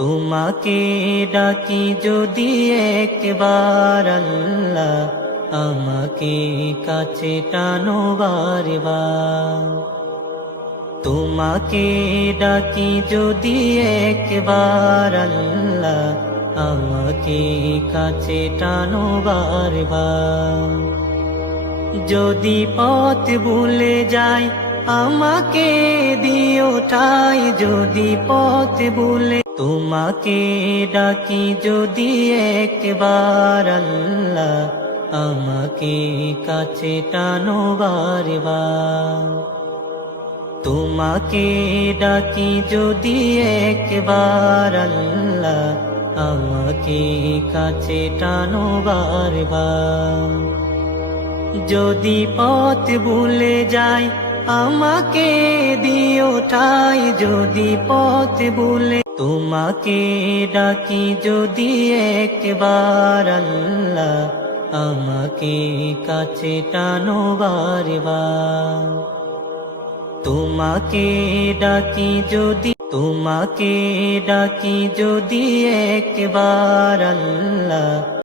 তোমাকে ডাকি যদি একবার আল্লাহ, আমাকে কাছে টানো বারবার। তোমাকে ডাকি যদি একবার আল্লাহ, আমাকে কাছে টানো বারবার। যদি পথ ভুলে যাই আমাকে দিও ঠাই, যদি পথ ভুলে তোমাকে ডাকি যদি একবার আল্লাহ, আমাকে কাছে টানো বারবার। তোমাকে ডাকি যদি একবার আল্লাহ, আমাকে কাছে টানো বারবার। যদি পথ ভুলে যাই আমাকে দিও ঠাই, যদি পথ ভুলে তোমাকে ডাকি যদি একবার আল্লাহ, আমাকে কাছে টানো বারবার। তোমাকে ডাকি যদি তোমাকে ডাকি যদি একবার আল্লাহ,